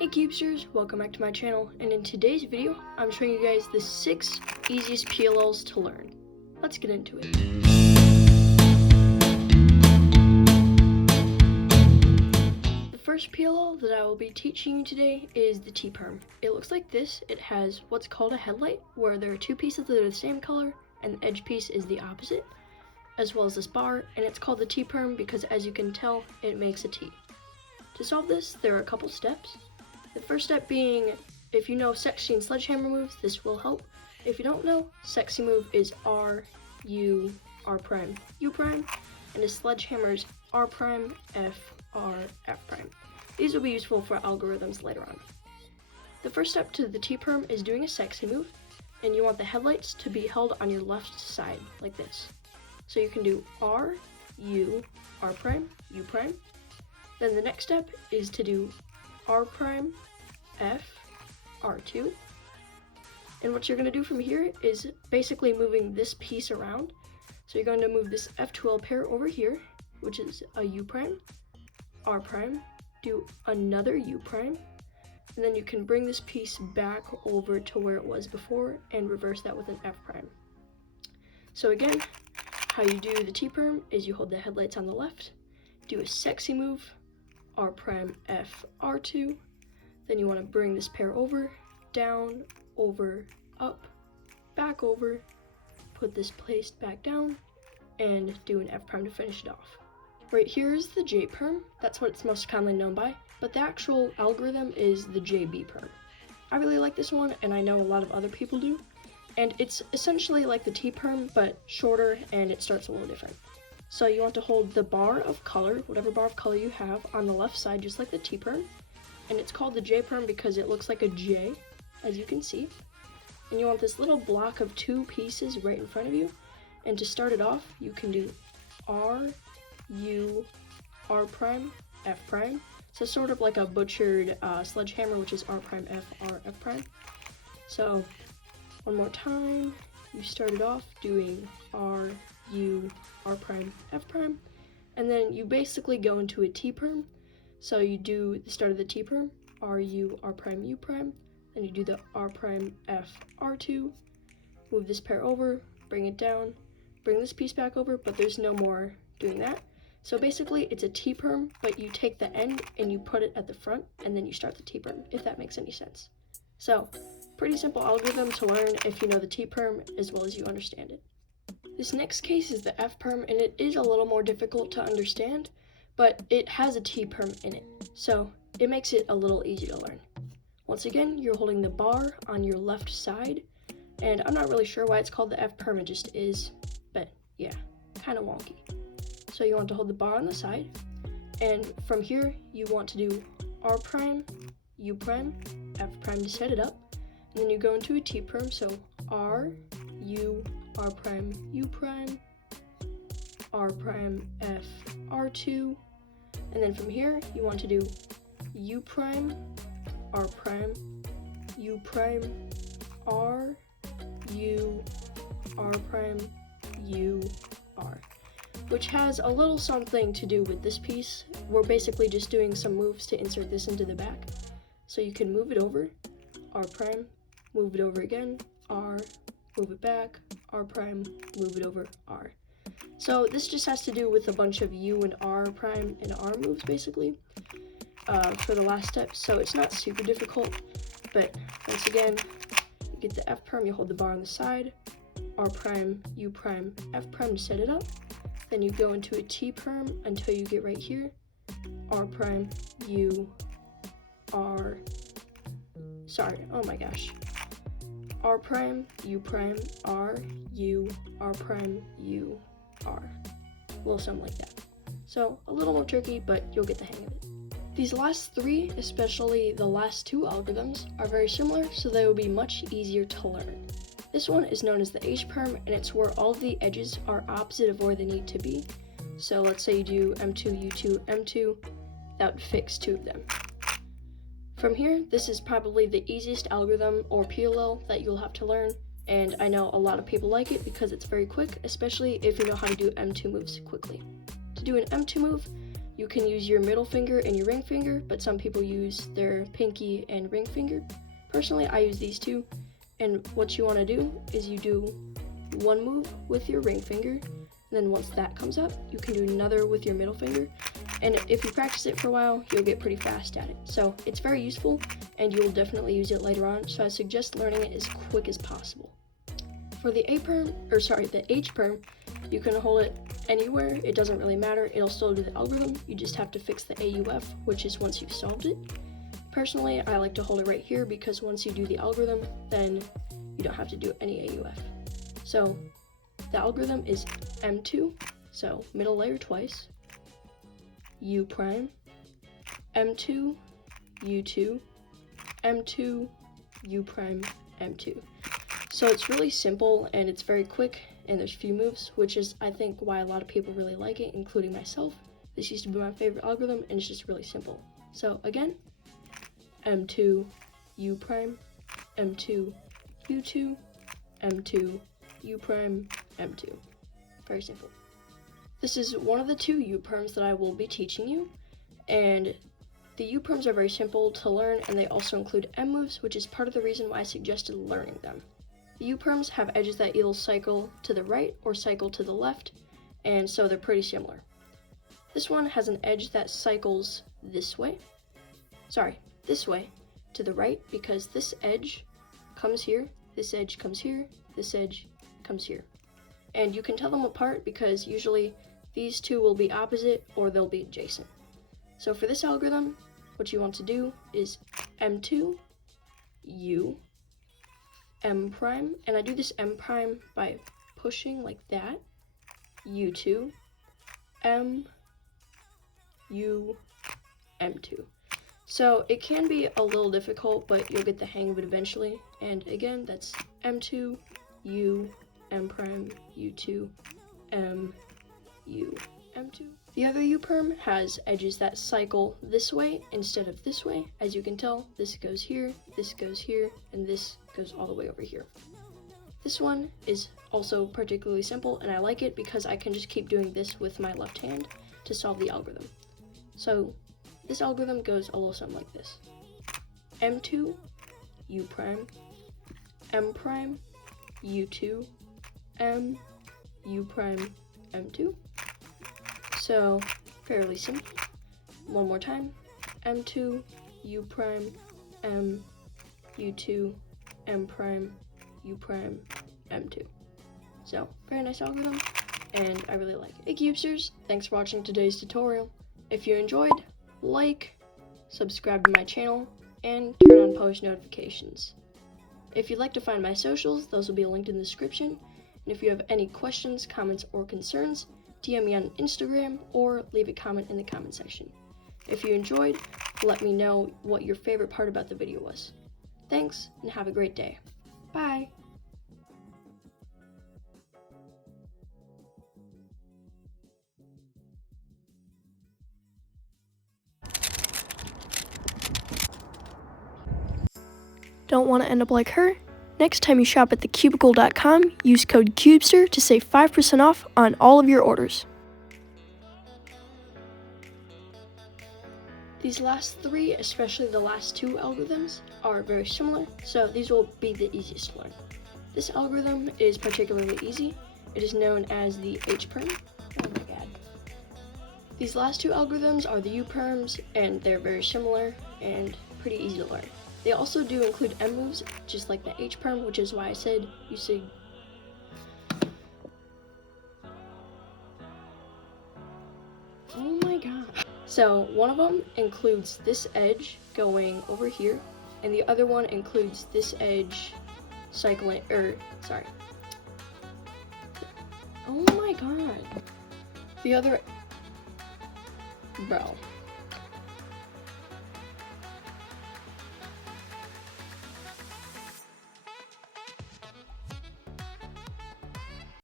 Hey Cubesters, welcome back to my channel, and in today's video, I'm showing you guys the 6 easiest PLLs to learn. Let's get into it. The first PLL that I will be teaching you today is the T-perm. It looks like this. It has what's called a headlight, where there are two pieces that are the same color, and the edge piece is the opposite, as well as this bar, and it's called the T-perm because, as you can tell, it makes a T. To solve this, there are a couple steps. The first step being, if you know sexy and sledgehammer moves, this will help. If you don't know, sexy move is R, U, R prime, U prime, and a sledgehammer is R prime, F, R, F prime. These will be useful for algorithms later on. The first step to the T-perm is doing a sexy move, and you want the headlights to be held on your left side, like this. So you can do R, U, R prime, U prime. Then the next step is to do R prime, F, R2. And what you're going to do from here is basically moving this piece around. So you're going to move this F2L pair over here, which is a U prime, R prime, do another U prime, and then you can bring this piece back over to where it was before and reverse that with an F prime. So again, how you do the T-perm is you hold the headlights on the left, do a sexy move, R prime, F, R2, then you want to bring this pair over, down, over, up, back over, put this placed back down, and do an F prime to finish it off. Right here is the J perm, that's what it's most commonly known by, but the actual algorithm is the JB perm. I really like this one, and I know a lot of other people do, and it's essentially like the T perm, but shorter, and it starts a little different. So you want to hold the bar of color, whatever bar of color you have, on the left side, just like the T-perm. And it's called the J-perm because it looks like a J, as you can see. And you want this little block of two pieces right in front of you. And to start it off, you can do R, U, R prime, F prime. So sort of like a butchered sledgehammer, which is R prime, F, R, F prime. So one more time, you start it off doing R, U, R prime, F prime, and then you basically go into a T-perm. So you do the start of the T-perm, R, U, R prime, U prime, then you do the R prime, F, R2, move this pair over, bring it down, bring this piece back over, but there's no more doing that. So basically it's a T-perm, but you take the end and you put it at the front, and then you start the T-perm, if that makes any sense. So, pretty simple algorithm to learn if you know the T-perm as well as you understand it. This next case is the F-perm, and it is a little more difficult to understand, but it has a T-perm in it, so it makes it a little easier to learn. Once again, you're holding the bar on your left side, and I'm not really sure why it's called the F-perm, it just is, but yeah, kind of wonky. So you want to hold the bar on the side, and from here, you want to do R prime, U prime, F prime to set it up, and then you go into a T-perm, so R, U, R prime, U prime, R prime, F, R2, and then from here you want to do U prime, R prime, U prime, R, U, R prime, U, R, which has a little something to do with this piece. We're basically just doing some moves to insert this into the back. So you can move it over, R prime, move it over again, R, move it back, R prime, move it over, R. So this just has to do with a bunch of U and R prime and R moves basically for the last step. So it's not super difficult, but once again, you get the F perm, you hold the bar on the side, R prime, U prime, F prime to set it up. Then you go into a T perm until you get right here, R prime, U, R, oh my gosh. R prime, U prime, R, U, R prime, U, R. A little something like that. So a little more tricky, but you'll get the hang of it. These last three, especially the last two algorithms, are very similar, so they will be much easier to learn. This one is known as the H-perm, and it's where all of the edges are opposite of where they need to be. So let's say you do M2, U2, M2, that would fix two of them. From here, this is probably the easiest algorithm or PLL that you'll have to learn, and I know a lot of people like it because it's very quick, especially if you know how to do M2 moves quickly. To do an M2 move, You can use your middle finger and your ring finger, but some people use their pinky and ring finger. Personally, I use these two, and what you want to do is you do one move with your ring finger, and then once that comes up, you can do another with your middle finger, and if you practice it for a while, you'll get pretty fast at it. So it's very useful, and you'll definitely use it later on, so I suggest learning it as quick as possible. For the the H perm, you can hold it anywhere. It doesn't really matter. It'll still do the algorithm. You just have to fix the AUF, which is once you've solved it. Personally, I like to hold it right here because once you do the algorithm, then you don't have to do any AUF. So the algorithm is M2, so middle layer twice, U prime, M2, U2, M2, U prime, M2. So it's really simple and it's very quick and there's few moves, which is I think why a lot of people really like it, including myself. This used to be my favorite algorithm and it's just really simple. So again, M2, U prime, M2, U2, M2, U prime, M2. Very simple. This is one of the two U perms that I will be teaching you, and the U perms are very simple to learn and they also include M moves, which is part of the reason why I suggested learning them. The U perms have edges that either cycle to the right or cycle to the left, and so they're pretty similar. This one has an edge that cycles this way to the right, because this edge comes here, this edge comes here, this edge comes here. And you can tell them apart because usually these two will be opposite or they'll be adjacent. So for this algorithm, what you want to do is M2, U, M prime, and I do this M prime by pushing like that, U2, M, U, M2. So it can be a little difficult, but you'll get the hang of it eventually. And again, that's M2, U, M prime, U2, M, U, M2. The other U perm has edges that cycle this way instead of this way. As you can tell, this goes here, and this goes all the way over here. This one is also particularly simple, and I like it because I can just keep doing this with my left hand to solve the algorithm. So this algorithm goes a little something like this. M2, U prime, M prime, U2, M, U prime, M2. So fairly simple. One more time. M2, U prime, M, U2, M prime, U prime, M2. So very nice algorithm, and I really like it. Hey Cubesters, thanks for watching today's tutorial. If you enjoyed, like, subscribe to my channel, and turn on post notifications. If you'd like to find my socials, those will be linked in the description. And if you have any questions, comments, or concerns, DM me on Instagram or leave a comment in the comment section. If you enjoyed, let me know what your favorite part about the video was. Thanks, and have a great day. Bye! Don't want to end up like her? Next time you shop at thecubicle.com, use code CUBESTER to save 5% off on all of your orders. These last three, especially the last two algorithms, are very similar, so these will be the easiest to learn. This algorithm is particularly easy. It is known as the H perm. Oh my god. These last two algorithms are the U perms, and they're very similar and pretty easy to learn. They also do include M moves, just like the H perm, which is why I said you should. Oh my god. So one of them includes this edge going over here, and the other one includes this edge cycling, oh my god. The other, bro.